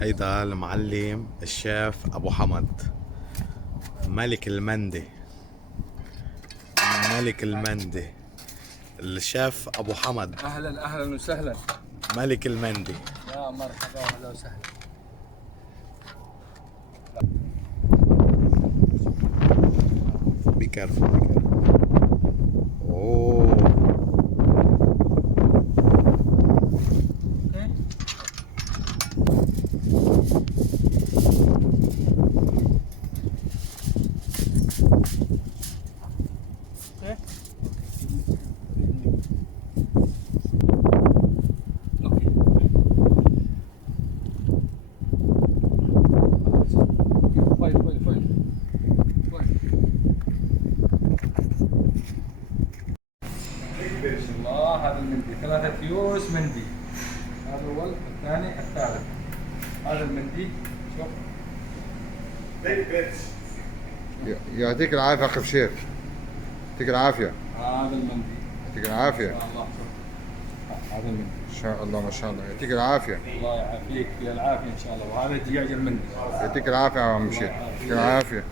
هيدا المعلم الشيف ابو حمد، ملك المندي. ملك المندي الشيف ابو حمد، اهلا اهلا وسهلا. ملك المندي. يا مرحبا واهلا وسهلا. Be careful, be careful. اوه اوكي. فويل فويل فويل فويل. بسم الله. هذا المندي 3 فيوس مندي. هذا الاول الثاني الثالث. هذا المندي شوف. يعطيك العافية أخي بشير. يعطيك العافية. هذا المندي يعطيك ان العافية. شاء الله. شوف هذا المندي. إن شاء الله ما شاء الله. يعطيك العافية. الله يعافيك يا العافيه ان شاء الله. وهذا دجاج المندي. يعطيك العافية يا عم بشير. يعطيك العافية.